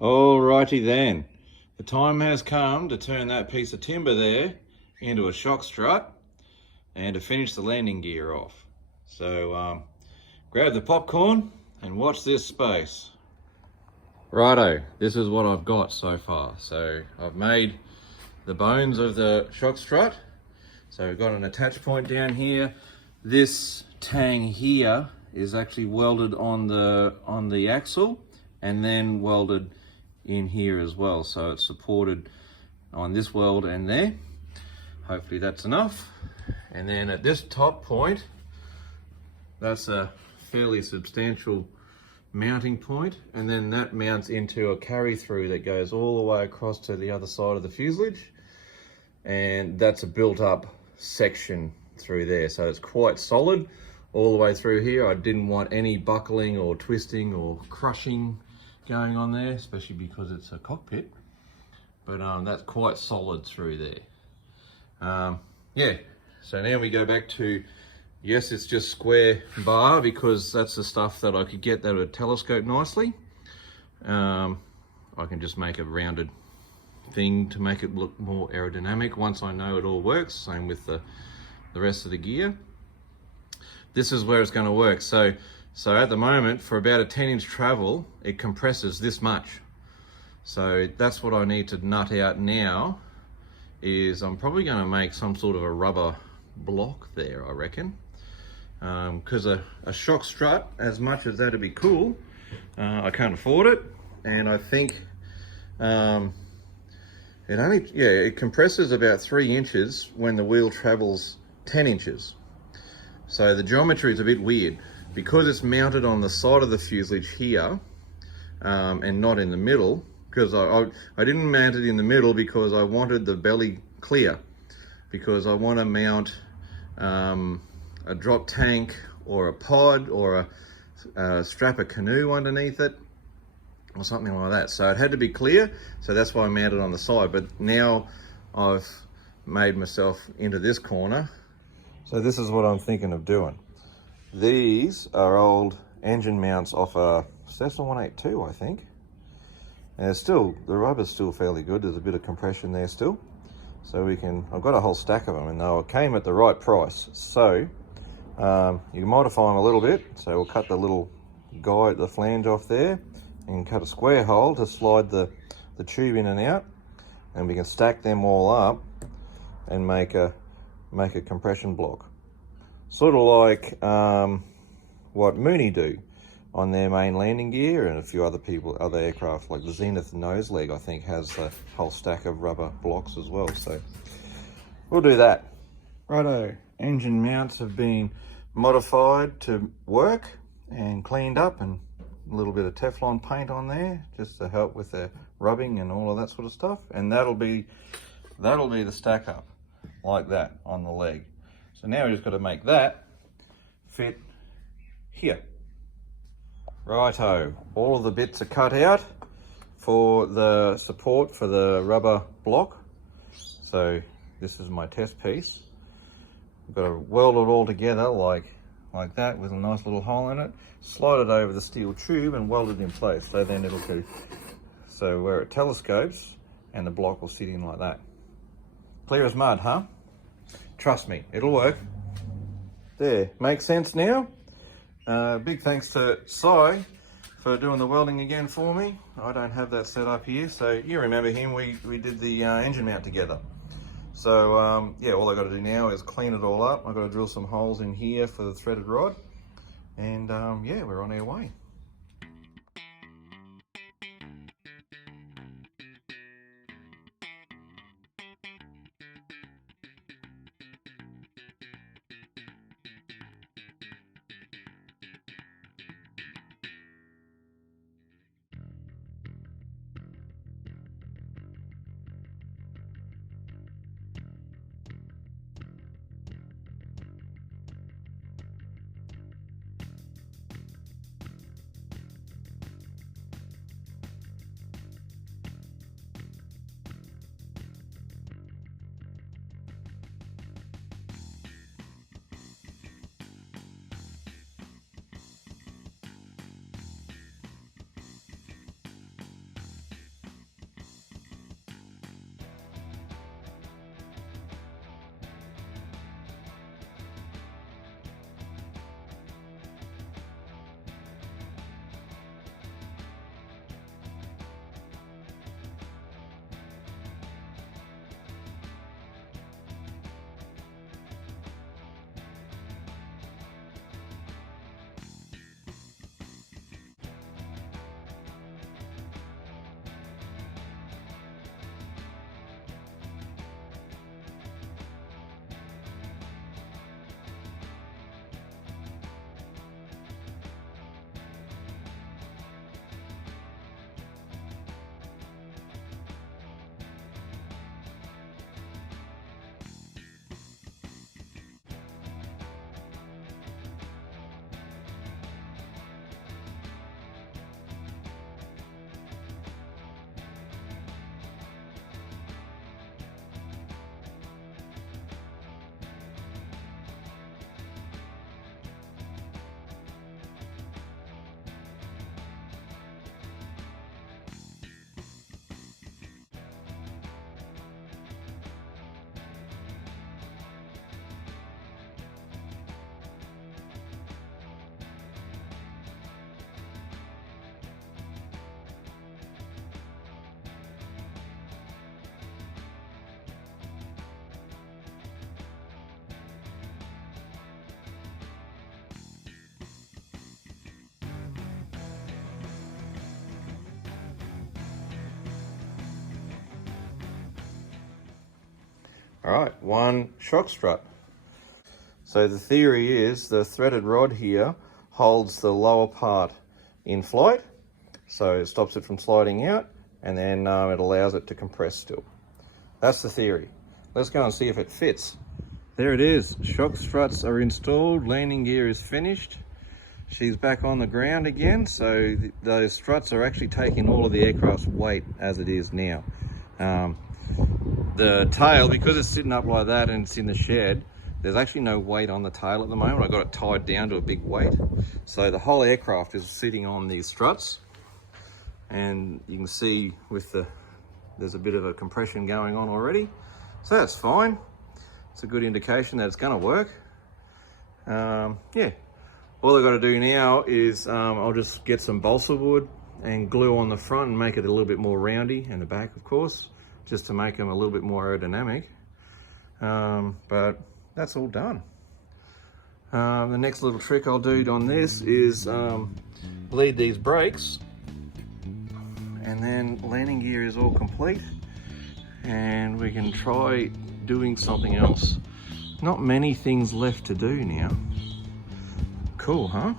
Alrighty then. The time has come to turn that piece of timber there into a shock strut and to finish the landing gear off. So grab the popcorn and watch this space. Righto, this is what I've got so far. So I've made the bones of the shock strut. So we've got an attach point down here. This tang here is actually welded on the axle and then welded in here as well. So it's supported on this weld and there. Hopefully that's enough. And then at this top point, that's a fairly substantial mounting point, and then that mounts into a carry through that goes all the way across to the other side of the fuselage, and that's a built up section through there, so it's quite solid all the way through here. I didn't want any buckling or twisting or crushing going on there, especially because it's a cockpit, but that's quite solid through there. Yeah, so now we go back to, yes, it's just square bar because that's the stuff that I could get that would telescope nicely. I can just make a rounded thing to make it look more aerodynamic once I know it all works. Same with the rest of the gear. This is where it's going to work. So at the moment, for about a 10-inch travel, it compresses this much. So that's what I need to nut out now, is I'm probably going to make some sort of a rubber block there, I reckon. Because a shock strut, as much as that'd be cool, I can't afford it, and I think it compresses about 3 inches when the wheel travels 10 inches. So the geometry is a bit weird because it's mounted on the side of the fuselage here and not in the middle, because I didn't mount it in the middle because I wanted the belly clear, because I want to mount a drop tank or a pod or strap a canoe underneath it or something like that. So it had to be clear, so that's why I mounted on the side. But now I've made myself into this corner. So this is what I'm thinking of doing. These are old engine mounts off a Cessna 182, I think. And it's still, the rubber's still fairly good. There's a bit of compression there still. So I've got a whole stack of them, and they came at the right price. So you can modify them a little bit. So we'll cut the little guide, the flange off there, and cut a square hole to slide the tube in and out, and we can stack them all up and make a compression block, sort of like what Mooney do on their main landing gear, and a few other aircraft, like the Zenith nose leg, I think, has a whole stack of rubber blocks as well. So we'll do that. Righto, engine mounts have been modified to work and cleaned up, and a little bit of Teflon paint on there just to help with the rubbing and all of that sort of stuff. And that'll be the stack up like that on the leg. So now we just got to make that fit here. Righto, all of the bits are cut out for the support for the rubber block. So this is my test piece. I've got to weld it all together like that with a nice little hole in it, slide it over the steel tube and weld it in place. So then it'll go, so where it telescopes and the block will sit in like that. Clear as mud, huh? Trust me, it'll work. There, makes sense now? Big thanks to Si for doing the welding again for me. I don't have that set up here, so you remember him, we did the engine mount together. So yeah, all I got to do now is clean it all up. I've got to drill some holes in here for the threaded rod, and yeah, we're on our way. All right, one shock strut. So the theory is the threaded rod here holds the lower part in flight, so it stops it from sliding out, and then it allows it to compress still. That's the theory. Let's go and see if it fits. There it is. Shock struts are installed. Landing gear is finished. She's back on the ground again, so those struts are actually taking all of the aircraft's weight as it is now. The tail, because it's sitting up like that and it's in the shed, there's actually no weight on the tail at the moment. I got it tied down to a big weight. So the whole aircraft is sitting on these struts, and you can see with there's a bit of a compression going on already. So that's fine. It's a good indication that it's going to work. Yeah. All I've got to do now is I'll just get some balsa wood and glue on the front and make it a little bit more roundy, and the back of course, just to make them a little bit more aerodynamic. But that's all done. The next little trick I'll do on this is bleed these brakes, and then landing gear is all complete, and we can try doing something else. Not many things left to do now. Cool, huh?